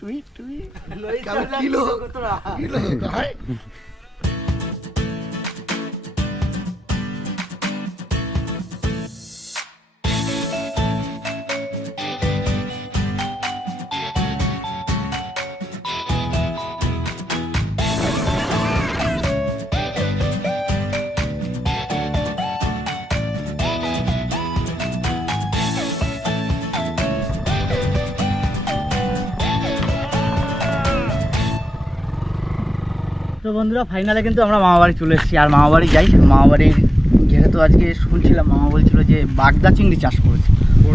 túi túi lấy cả kilo. kilo đấy. তো বন্ধুরা ফাইনালে কিন্তু আমরা মামাবাড়ি চলে এসেছি। আর মামাবাড়ি যাই মামাবাড়ির ঘেরে তো আজকে শুনছিলাম মামা বলছিল যে বাগদা চিংড়ি চাষ করেছে।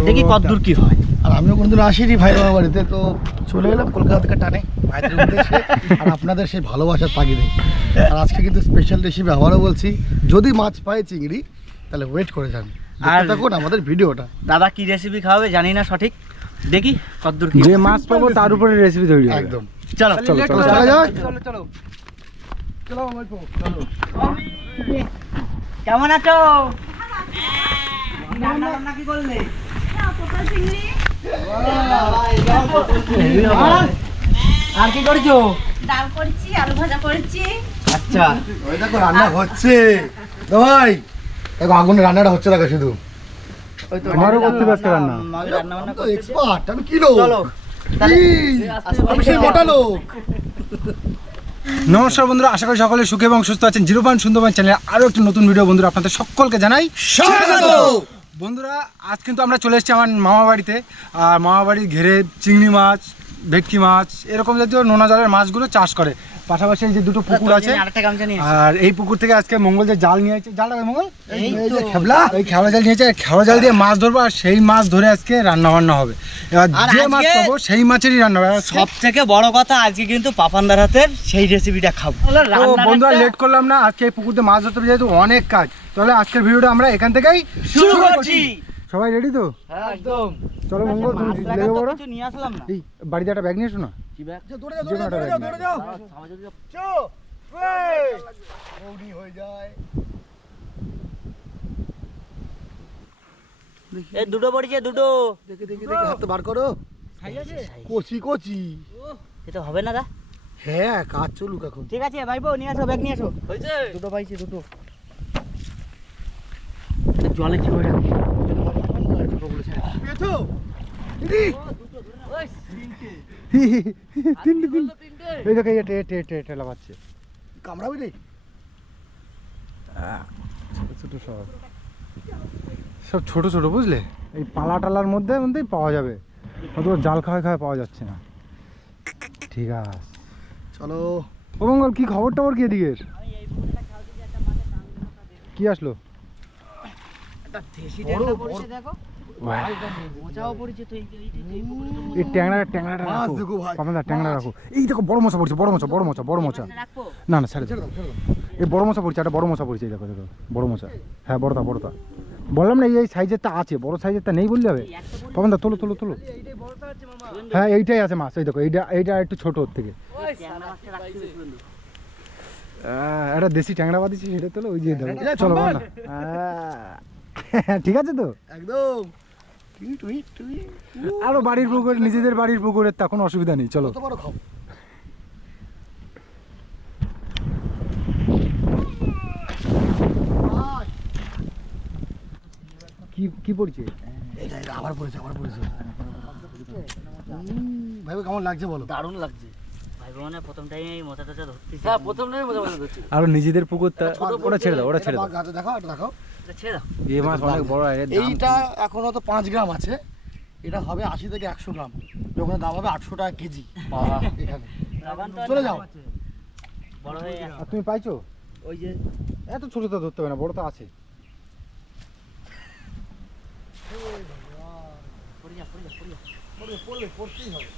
দেখি কতদূর কি হয়। আর আমিও কোনোদিন আসিনি ভাই বাবা বাড়িতে তো চলে এলাম কলকাতা থেকে টানে। ভাইদের উদ্দেশ্যে আর আপনাদের সেই ভালোবাসার তাগিদে। আর আজকে কিন্তু স্পেশাল রেসিপি আবারও বলছি যদি মাছ পায় চিংড়ি তাহলে ওয়েট করে যান। আর আর- দেখুন আমাদের ভিডিওটা। দাদা কি রেসিপি খাওয়াবে জানি না সঠিক। দেখি কতদূর কি যে মাছ পাবো তার উপরে রেসিপি তৈরি একদম। চলো চলো, চলো, চলো চলো। কেমন আছো? রান্না করলে? আর কি করছ? ডাল করছি আলু ভাজা করছি। আচ্ছা। ওই দেখো রান্না হচ্ছে। ভাই দেখো আগুনে রান্নাটা হচ্ছে দেখো শুধু। ওই তো আমারও করতে ব্যস্ত রান্না। রান্না বান্না তো এক্সপার্ট আমি কিলো চলো তাহলে আমি সেই মোটা লোক। নমস্কার বন্ধুরা আশা করি সকলে সুখে এবং সুস্থ আছেন। জিরো পয়েন্ট সুন্দরবন চ্যানেলে আরও একটি নতুন ভিডিও বন্ধুরা আপনাদের সকলকে জানাই বন্ধুরা আজ কিন্তু আমরা চলে এসেছি আমার মামা বাড়িতে। আর মামা বাড়ি ঘেরে চিংড়ি মাছ ভেটকি মাছ এরকম জাতীয় নোনা জলের মাছগুলো চাষ করে। পাশাপাশি এই যে দুটো পুকুর আছে আর এই পুকুর থেকে আজকে মঙ্গল যে জাল নিয়ে আছে জালটা মঙ্গল? এই যে খেবলা ওই খেওয়া জাল নিয়েছে খেওয়া জাল দিয়ে মাছ ধরবো আর সেই মাছ ধরে আজকে রান্না বান্না হবে। এবার যে মাছ পাবো সেই মাছেরই রান্না হবে। সব থেকে বড় কথা আজকে কিন্তু পাপানদার হাতের সেই রেসিপিটা খাব। তো বন্ধুরা লেট করলাম না আজকে এই পুকুরতে মাছ ধরতে যেহেতু অনেক কাজ। তাহলে আজকের ভিডিওটা আমরা এখান থেকেই শুরু করছি। সবাই রেডি তো? একদম। চলো মঙ্গল তুমি লেগে পড়ো। নিয়ে আসলাম না। এই বাড়িতে একটা ব্যাগ নিয়ে এসো না। কি ব্যাগ? দৌড়ে যাও যে কোনো দৌড়ে যাও দৌড়ে যাও। চো এই। বৌনি হয়ে যায়। এই দুটো পড়েছে দুটো। দেখে দেখে দেখে হাতে বার করো। কচি কচি। এ তো হবে না দা হ্যাঁ কাজ চলুক এখন। ঠিক আছে ভাইবো নিয়ে আসো ব্যাগ নিয়ে আসো। হয়েছে? দুটো পাইছি দুটো। জলে পেয়েছ? দিদি। তিনটে এই দেখো এই টে টে টে ঠেলা পাচ্ছে কামড়াবি রে ছোট সব সব ছোট ছোট বুঝলে এই পালা টালার মধ্যে মধ্যেই পাওয়া যাবে অত জাল খাওয়া খাওয়া পাওয়া যাচ্ছে না ঠিক আছে চলো ও মঙ্গল কি খবর টবর কি এদিকের কি আসলো দেখো এই ট্যাংরা ট্যাংরাটা রাখো। ট্যাংরা রাখো। এই দেখো বড় মশা পড়ছে বড় মশা বড় মশা বড় মশা। না না ছেড়ে এই বড় মশা পড়ছে একটা বড় মশা পড়ছে এই দেখো দেখো বড় মশা। হ্যাঁ বড়টা বড়টা। বললাম না এই এই সাইজেরটা আছে বড় সাইজেরটা নেই বললে হবে। পাপন দা তোলো তোলো তোলো। হ্যাঁ এইটাই আছে মাছ এই দেখো এইটা এইটা একটু ছোট ওর থেকে। একটা দেশি ট্যাংরা বাদিছি সেটা তোলো ওই যে দেখো। চলো না ঠিক আছে তো? একদম। আরও বাড়ির পুকুর নিজেদের বাড়ির পুকুরের তা কোনো অসুবিধা নেই চলো। কত কি কি পড়ছে? আবার পড়েছে আবার পড়েছে। ভাইবে কেমন লাগছে বলো? দারুণ লাগছে। ভাইবো মানে হ্যাঁ আরও নিজেদের পুকুরটা ওটা ছেড়ে দাও ওটা ছেড়ে দাও। এটা গাছে এই মাছ অনেক বড় এইটা এখনও তো পাঁচ গ্রাম আছে। এটা হবে আশি থেকে একশো গ্রাম। যখন দাম হবে আটশো টাকা কেজি। এখানে। চলে যাও। বড় আর তুমি পাইছো? ওই যে এত ছোট তো ধরতে হবে না বড় তো আছে। পড়ে যা পড়ে যা পড়ে যা পড়বে পড়বে পড়তেই হবে।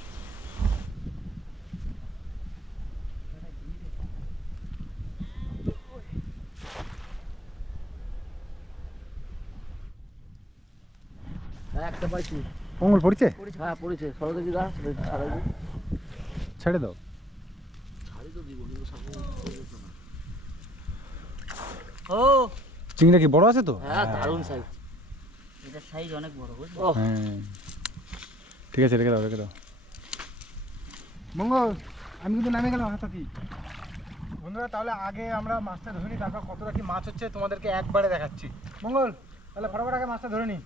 পাইছি মঙ্গল পড়ছে? হ্যাঁ পড়েছে। সরোদজি দা ছেড়ে দাও। ও! চিংড়ি কি বড় আছে তো? হ্যাঁ দারুণ সাইজ এটা সাইজ অনেক বড় বুঝলি? হ্যাঁ। ঠিক আছে রেখে দাও রেখে দাও। মঙ্গল আমি কিন্তু নামে গেলাম হাতাতি বন্ধুরা তাহলে আগে আমরা মাছটা ধরে নিই তারপর কতটা কি মাছ হচ্ছে তোমাদেরকে একবারে দেখাচ্ছি। মঙ্গল তাহলে ফটাফট আগে মাছটা ধরে নিই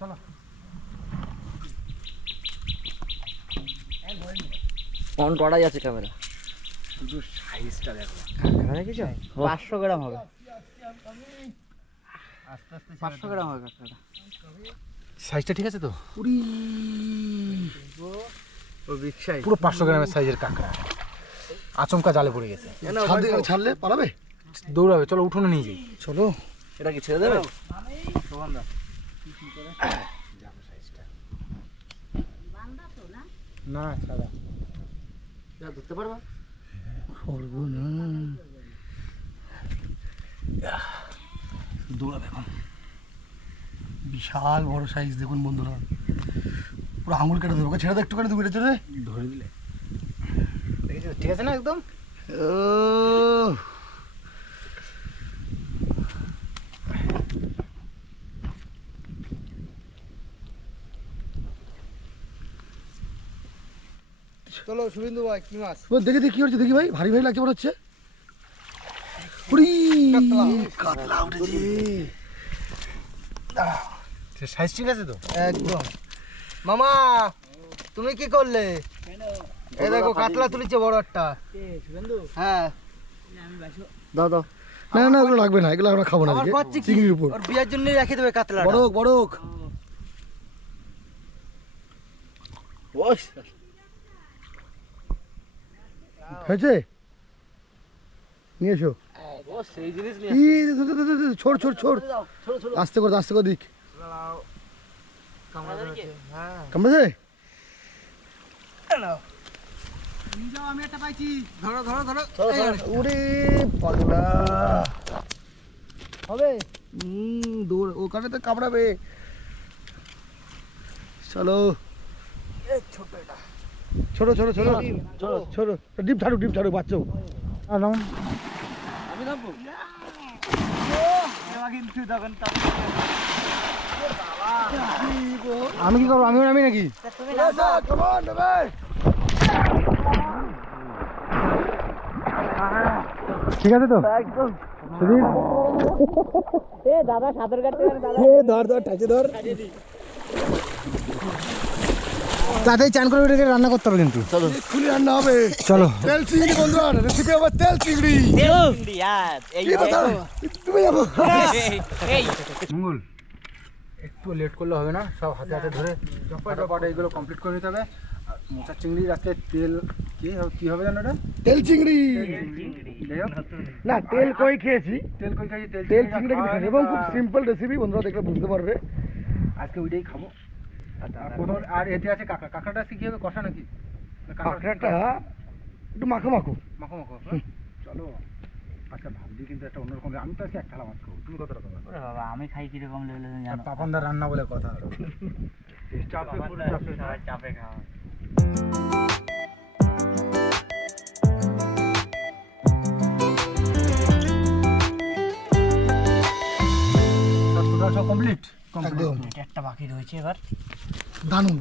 চলো। অন করা আছে ক্যামেরা শুধু সাইজটা দেখো। পাঁচশো গ্রাম হবে। আস্তে আস্তে পাঁচশো গ্রাম হবে কাঁকড়াটা সাইজটা ঠিক আছে তো? ও বিগ পুরো পাঁচশো গ্রামের সাইজের কাঁকড়া। আচমকা জালে পড়ে গেছে। ছাড়লে পালাবে? দৌড়াবে চলো উঠোনে নিয়ে যাই। চলো। এটা কি ছেড়ে দেবে? না সাদা ধরতে পারবা? দৌড়াবে এখন। বিশাল বড় সাইজ দেখুন বন্ধুরা। পুরো আঙুল কেটে দেবো। ছেড়ে দে একটুখানি তুমি চলে ধরে দিলে? ঠিক আছে না একদম? চলো শুভেন্দু ভাই কি মাছ? দেখি দেখি কি হচ্ছে দেখি ভাই ভারী ভারী লাগছে মনে হচ্ছে। কাতলা। উঠেছে। সাইজ ঠিক আছে তো? একদম। মামা তুমি কি করলে? এই দেখো কাতলা তুলেছে বড় একটা। হ্যাঁ। দাও দাও। না না এগুলো লাগবে না এগুলো আমরা খাব না চিংড়ির উপর। ওর বিয়ের জন্য রেখে দেবে কাতলা বড়ক বড়ক হয়েছে? নিয়ে এসো। আস্তে করে আস্তে করে দিক। হ্যাঁ। আমি একটা পাইছি। ধরো ধরো ধরো। ওরে পাগলা। হবে? হুম দৌড় ওখানে তো কামড়াবে। চলো। ছোট ছোট ছোট ছোট। ডিপ ছাড়ু ডিপ ছাড়ু বাচ্চাও আর নাম? আমি নামবো? আমি কি করব? আমিও নামি নাকি? ঠিক আছে তো? সুধীর? এ দাদা সাঁতার কাটতে ধর ধর ঠাইছে ধর। তাতেই চান করে উঠে রান্না করতে হবে কিন্তু। চলো। খুলি রান্না হবে। চলো। তেল চিংড়ি বন্ধুরা রেসিপি হবে তেল চিংড়ি। মঙ্গল একটু লেট করলে হবে না? সব হাতে হাতে ধরে ফটাফট এইগুলো কমপ্লিট করে নিতে হবে। আর মোচা চিংড়ি রাখতে তেল কি হবে- কি হবে জানো এটা? তেল চিংড়ি। না তেল কই খেয়েছি? তেল কই খাই তেল তেল চিংড়ি এবং খুব সিম্পল রেসিপি বন্ধুরা দেখলে বুঝতে পারবে। আজকে ওইটাই খাব। আর প্রথম আর এতে আছে কাঁকড়া। কাঁকড়াটা কি হবে? কষা নাকি? কাঁকড়াটা একটু মাখো মাখো। মাখো মাখো। হ্যাঁ? চলো। আচ্ছা ভাবছি কিন্তু একটা অন্যরকম আমি তো আজকে এক থালা মাছ খাব তুমি কত রকম? বাবা আমি খাই কীরকম লেভেলে জানো? পাপানদার রান্না বলে কথা। চাপে চাপে খাওয়া। টোটাল সব কমপ্লিট একটা বাকি রয়েছে এবার। দানুন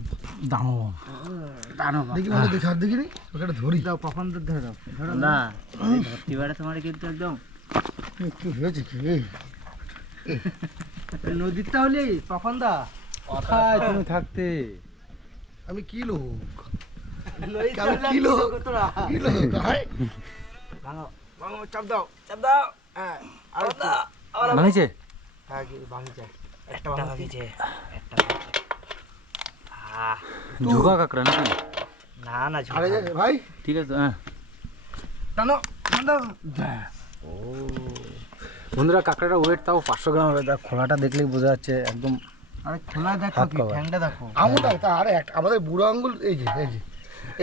দাঁড়ো দানো দেখি বলো দেখি আর দেখিনি? ওকে একটা ধরি। দাও পাপানদার ধরে দাও না। ধরতে পারে তোমার কিন্তু একদম। কি হয়েছে কি? নদীরটা হলে পাফান্দা কোথায় তুমি থাকতে? আমি কি লোক? আমি কি লোক? কি লোক? হাই চাপ দাও চাপ দাও। হ্যাঁ আর ভাঙিছে? হ্যাঁ ভাঙি যায় একটা বাকিছে একটা ঝুকা কাঁকড়া নাকি? না না আরে ভাই। ঠিক আছে হ্যাঁ। টানো টানো বন্ধুরা কাঁকড়াটা ওয়েট তাও পাঁচশো গ্রাম হবে। দেখ খোলাটা দেখলেই বোঝা যাচ্ছে একদম আরে খোলা দেখো কি ঠ্যাংটা দেখো। তা আরে একটা আমাদের বুড়ো আঙ্গুল এই যে এই যে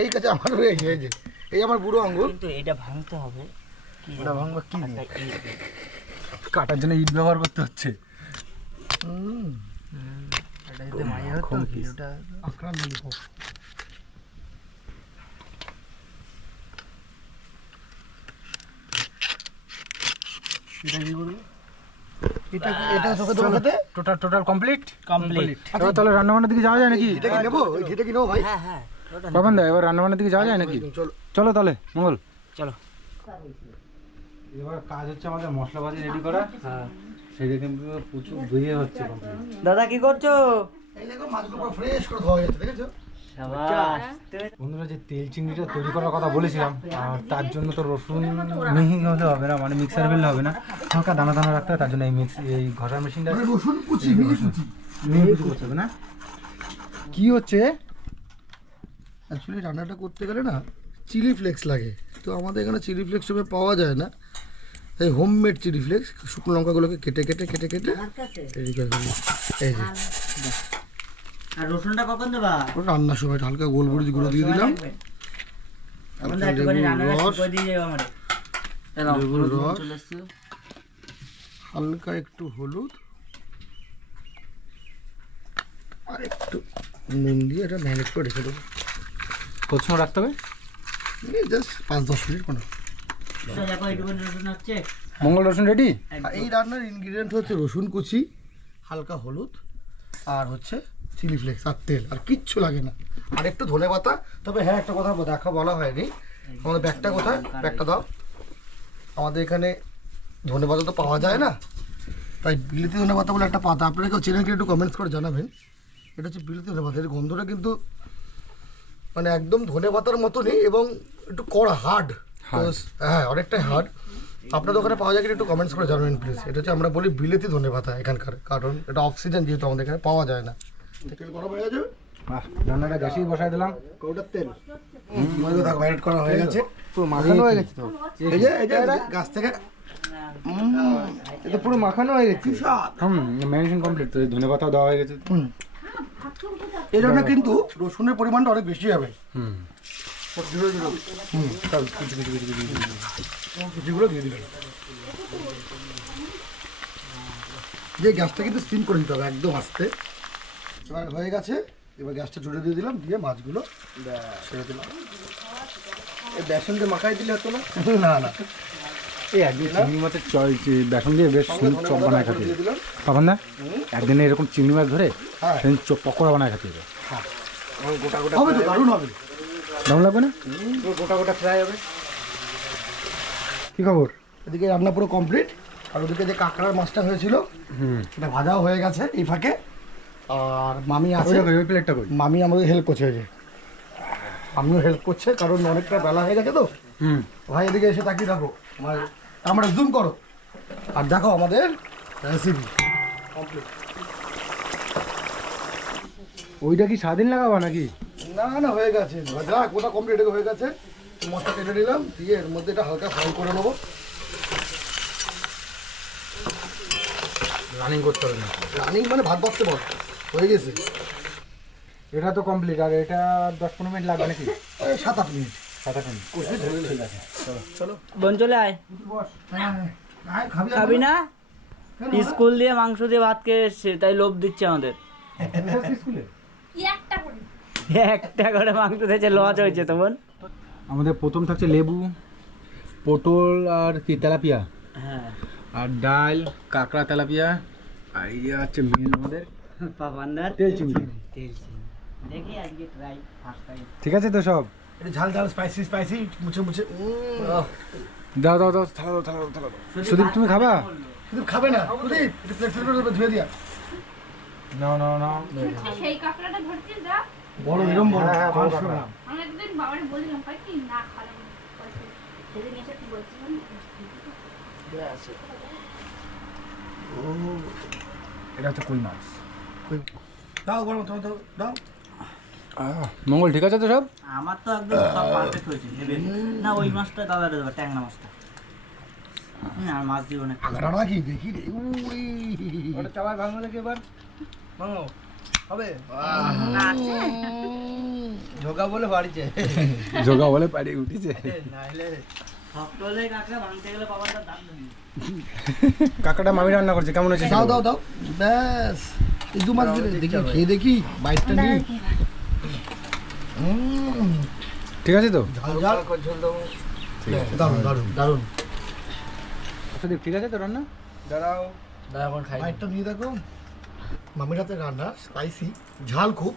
এই কাছে আমার এই যে এই যে এই আমার বুড়ো আঙ্গুল। কিন্তু এটা ভাঙতে হবে। কি। কাটার জন্য ইট ব্যবহার করতে হচ্ছে। এটা এটা এটা এটা টোটাল টোটাল কমপ্লিট কমপ্লিট এবার তাহলে রান্না বান্নার দিকে যাওয়া যায় নাকি এটা নেব ঘিটা কি নেব হ্যাঁ হ্যাঁ রান্নাবান্নার দিকে যাওয়া যায় নাকি চলো চলো তাহলে মঙ্গল চলো আমাদের মশলাপাতি রেডি করা সেটা কিন্তু প্রচুর ধুয়ে হচ্ছে দাদা কি করছ? এই দেখো মাছগুলো ফ্রেশ করে ধোয়া হয়েছে দেখেছ? বন্ধুরা যে তেল চিংড়িটা তৈরি করার কথা বলেছিলাম আর তার জন্য তো রসুন মিহি হলে হবে না মানে মিক্সার ফেললে হবে না। হালকা দানা দানা রাখতে হবে তার জন্য এই মিক্স এই ঘষার মেশিনটা মানে রসুন কুচি মিহি কুচি। মিহি কিছু করতে হবে না? কি হচ্ছে? অ্যাকচুয়ালি রান্নাটা করতে গেলে না চিলি ফ্লেক্স লাগে। তো আমাদের এখানে চিলি ফ্লেক্স সবে পাওয়া যায় না। তাই হোমমেড চিলি ফ্লেক্স শুকনো লঙ্কাগুলোকে কেটে কেটে কেটে কেটে। রেডি করে এই যে আর রসুনটা কখন দেবা? ওটা রান্নার সময় হালকা গোলমরিচ গুঁড়ো দিয়ে দিলাম। রস। হালকা একটু হলুদ। আর একটু নুন দিয়ে এটা ম্যানেজ করে রেখে দেবো। কত সময় রাখতে হবে? জাস্ট পাঁচ দশ মিনিট কোনো মঙ্গল রসুন রেডি এই রান্নার ইনগ্রিডিয়েন্ট হচ্ছে রসুন কুচি, হালকা হলুদ, আর হচ্ছে চিলি ফ্লেক্স আর তেল, আর কিচ্ছু লাগে না। আর একটু ধনে পাতা, তবে হ্যাঁ একটা কথা দেখা বলা হয়নি। আমাদের ব্যাগটা কোথায়? ব্যাগটা দাও। আমাদের এখানে ধনে পাতা তো পাওয়া যায় না। তাই বিলিতি ধনে পাতা বলে একটা পাতা, আপনারা কেউ চেনেন একটু কমেন্টস করে জানাবেন। এটা হচ্ছে বিলিতি ধনে পাতা। এর গন্ধটা কিন্তু মানে একদম ধনে পাতার মতনই এবং একটু কড়া হার্ড হ্যাঁ অনেকটাই হার্ড আপনাদের ওখানে পাওয়া যায় কিনা একটু কমেন্টস করে জানাবেন প্লিজ এটা হচ্ছে আমরা বলি বিলেতি ধনে পাতা এখানকার কারণ এটা অক্সিজেন যেহেতু আমাদের এখানে পাওয়া যায় না। তেল গরম হয়ে গেছে রান্নাটা গ্যাসেই বসাই দিলাম। কৌটার তেল। ময়দা থাক ম্যারিনেট করা হয়ে গেছে। পুরো মাখানো হয়ে গেছে তো? এই যে এই যে গাছ থেকে। এটা পুরো মাখানো হয়ে গেছে। হুম ম্যারিনেশন কমপ্লিট তো ধনে পাতাও দেওয়া হয়ে গেছে। এই জন্য কিন্তু রসুনের পরিমাণটা অনেক বেশি হবে। হুম। হুম কিছু দিয়ে যে গ্যাসটা কিন্তু স্টিম করে দিতে হবে একদম আস্তে। এবার হয়ে গেছে এবার গ্যাসটা জুড়ে দিয়ে দিলাম দিয়ে মাছগুলো ছেড়ে দিলাম। বেসন দিয়ে মাখাই দিলে হতো না? না না। এই একদিন চিংড়ি মাছের চয় বেসন দিয়ে বেশ সুন্দর চপ বানায় খেতে দিয়ে পাবেন? না একদিন এরকম চিংড়ি মাছ ধরে হ্যাঁ। পকোড়া বানায় খেতে হবে গোটা গোটা হবে তো দারুণ হবে। দাম লাগবে না? গোটা গোটা ফ্রাই হবে। কি খবর? এদিকে রান্না পুরো কমপ্লিট আর ওদিকে যে কাঁকড়ার মাছটা হয়েছিল হুম। সেটা ভাজাও হয়ে গেছে এই ফাঁকে। আর মামি আছে। ওই প্লেটটা কই? মামি আমাদের হেল্প করছে যে। আমিও হেল্প করছে কারণ অনেকটা বেলা হয়ে গেছে তো। হুম। ভাই এদিকে এসে তাকিয়ে দেখো আমার আমরা জুম করো। আর দেখো আমাদের রেসিপি কমপ্লিট ওইটা কি স্বাধীন লাগাবো নাকি? না না হয়ে গেছে। যাক ওটা কমপ্লিট হয়ে গেছে। মশলা কেটে নিলাম দিয়ে এর মধ্যে এটা হালকা ফ্রাই করে নেব। রানিং করতে হবে না। রানিং মানে ভাত বল হয়ে গেছে। এটা তো কমপ্লিট আর এটা দশ পনেরো মিনিট লাগবে নাকি? সাত আট মিনিট। সাত আট মিনিট। ঠিক আছে চলো। বোন চলে আয়। আয়, খাবি খাবি না? স্কুল দিয়ে মাংস দিয়ে ভাত খেয়ে এসছে তাই লোভ দিচ্ছে আমাদের। স্কুলে? একটা করে মাংস দিয়েছে লস হয়েছে তো বোন আমাদের প্রথম থাকছে লেবু পটল আর কি তেলাপিয়া? হ্যাঁ। আর ডাল কাঁকড়া তেলাপিয়া আর এই হচ্ছে মেন আমাদের পাপান্দার তেল চিংড়ি। তেল চিংড়ি। দেখি আজকে ট্রাই ফার্স্ট টাইম ঠিক আছে তো সব? একটু ঝাল ঝাল স্পাইসি স্পাইসি মুছে মুছে দাও দাও দাও থালা দাও থালা দাও থালা দাও সুদীপ তুমি খাবা? শুধু খাবে না। সুদীপ একটু প্লেট ফেলে ধুয়ে দিয়া। নাও নাও নাও সেই কাঁকড়াটা ধরছিস দা বড় এরম বড়। হ্যাঁ, হ্যাঁ, বড় পাঁচশো কাঁকড়া। গ্রাম। আমি বাবারে বললাম কয় কি না খালাম সেদিন এসে তুই বলছিলাম? এটা হচ্ছে কই মাছ? দাও বড় দাও দাও। দাও মঙ্গল ঠিক আছে তো সব? আমার তো একদম সব পারফেক্ট হয়েছে না ওই মাছটা দাদা দেবো ট্যাংরা মাছটা। আর মাছ দিব না আগারা দেখি রে। ওটা চাওয়াই ভাঙো নাকি এবার? ভাঙো হবে? ঝোকা বলে বাড়িছে। যোগা বলে পাড়ি উঠেছে। কাকাটা মামি রান্না করছে কেমন হয়েছে দাও দাও দাও। ব্যাস এই দু মাস দেখি খেয়ে দেখি বাইকটা নিই ঠিক আছে তো? দারুণ দারুণ দারুণ ঠিক আছে। তো রান্না? দাঁড়াও। দাঁড়া এখন খাই। বাইকটা নিয়ে দেখো। মামির হাতে রান্না স্পাইসি ঝাল খুব।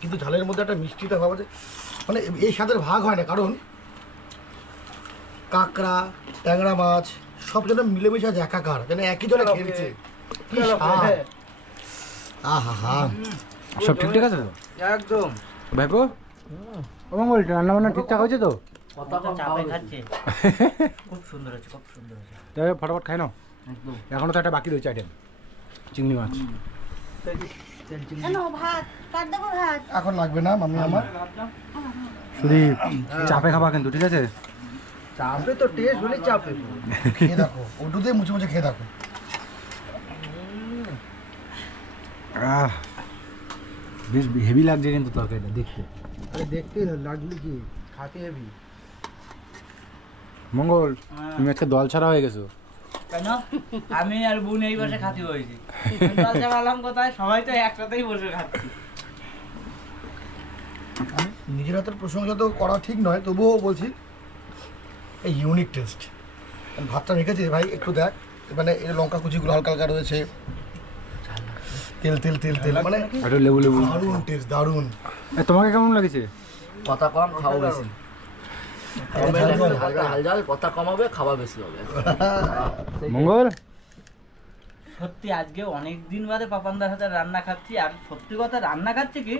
কিন্তু ঝালের মধ্যে একটা মিষ্টিটা ভাব আছে। মানে এই স্বাদের ভাগ হয় না কারণ কাঁকড়া ট্যাংরা মাছ সব যেন মিলেমিশে আছে একাকার যেন একই জনে খেলছে। আহা হা সব ঠিকঠাক আছে তো? একদম। ভাইপো? ও মঙ্গল রান্না বান্না ঠিকঠাক হয়েছে তো? কতটা চাপে খাচ্ছে। খুব সুন্দর হচ্ছে খুব সুন্দর হচ্ছে ফটাফট খাই নাও। একদম। এখনও তো একটা বাকি রয়েছে আইটেম চিংড়ি মাছ। কেন ভাত। কার দেবো ভাত? এখন লাগবে না মামি আমার। শুধু চাপে খাবা কিন্তু ঠিক আছে? চাপে তো টেস্ট হলে চাপে। খেয়ে দেখো ওটু দিয়ে মুছে মুছে খেয়ে দেখো। আহ বেশ হেভি লাগছে কিন্তু তরকারিটা দেখতে। আরে দেখতে লাগলি কি খাতে হেবি মঙ্গল তুমি আজকে দল ছাড়া হয়ে গেছো। কেন? আমি আর বোন এই বসে খাতি হয়েছি। সবাই তো একসাথেই বসে খাচ্ছি নিজের হাতের প্রশংসা তো করা ঠিক নয় তবুও বলছি এই ইউনিক টেস্ট ভাতটা রেখেছি ভাই একটু দেখ মানে এর লঙ্কা কুচিগুলো হালকা হালকা রয়েছে তেল তেল তেল তেল মানে একটু লেবু লেবু দারুণ টেস্ট দারুণ তোমাকে কেমন লেগেছে কথা কম খাওয়া বেশি হালকা হাল কথা কমাবে খাওয়া বেশি হবে মঙ্গল সত্যি আজকে অনেক দিন বাদে পাপানদার হাতে রান্না খাচ্ছি আর সত্যি কথা রান্না খাচ্ছি কি?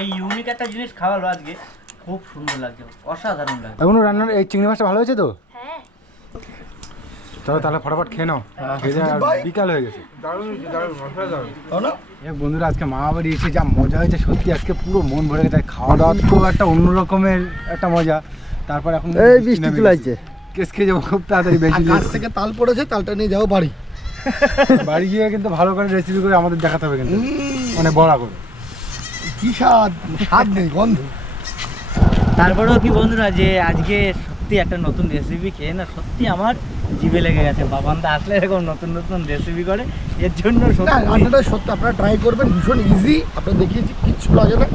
এই ইউনিক একটা জিনিস খাওয়ালো আজকে। খুব সুন্দর লাগছে অসাধারণ লাগছে। এখনও রান্নার এই চিংড়ি মাছটা ভালো হয়েছে তো? হ্যাঁ। চলো তাহলে ফটাফট খেয়ে নাও। খেয়ে দিয়ে বিকাল হয়ে গেছে। বন্ধুরা আজকে মা বাড়ি এসে যা মজা হয়েছে সত্যি আজকে পুরো মন ভরে গেছে। খাওয়া দাওয়া তো একটা অন্য রকমের একটা মজা। তারপর এখন এই বৃষ্টি তুলাইছে কেস খেয়ে যাব খুব তাড়াতাড়ি বেশি আর গাছ থেকে তাল পড়েছে তালটা নিয়ে যাও বাড়ি। বাড়ি গিয়ে কিন্তু ভালো করে রেসিপি করে আমাদের দেখাতে হবে কিন্তু। মানে বড়া করে কি স্বাদ স্বাদ নেই গন্ধ। তারপরেও কি বন্ধুরা যে আজকে সত্যি একটা নতুন রেসিপি খেয়ে না সত্যি আমার জিভে লেগে গেছে। বাবানদা আসলে এরকম নতুন নতুন রেসিপি করে এর জন্য সত্যি রান্নাটা সত্যি আপনারা ট্রাই করবেন ভীষণ ইজি আপনারা দেখিয়েছি কিচ্ছু লাগে না।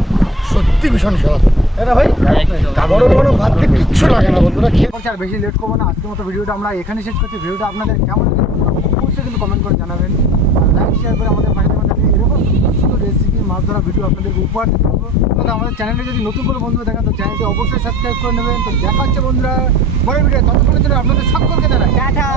সত্যি ভীষণ স্বাদ। তাই না ভাই একদম। বড় বড় ভাত কিচ্ছু লাগে না বন্ধুরা খেয়ে আর বেশি লেট করব না আজকের মতো ভিডিওটা আমরা এখানে শেষ করছি। ভিডিওটা আপনাদের কেমন কমেন্ট করে জানাবেন। লাইক শেয়ার করে আমাদের পাশে থাকা এরকম সুন্দর সুন্দর রেসিপি মাছ ধরা ভিডিও আপনাদের উপহার দিতে পারব। এবং আমাদের চ্যানেলে যদি নতুন করে বন্ধু দেখেন তো চ্যানেলটি অবশ্যই সাবস্ক্রাইব করে নেবেন। তো দেখা হচ্ছে বন্ধুরা পরের ভিডিও ততক্ষণের জন্য আপনাদের সকলকে জানাই। টাটা।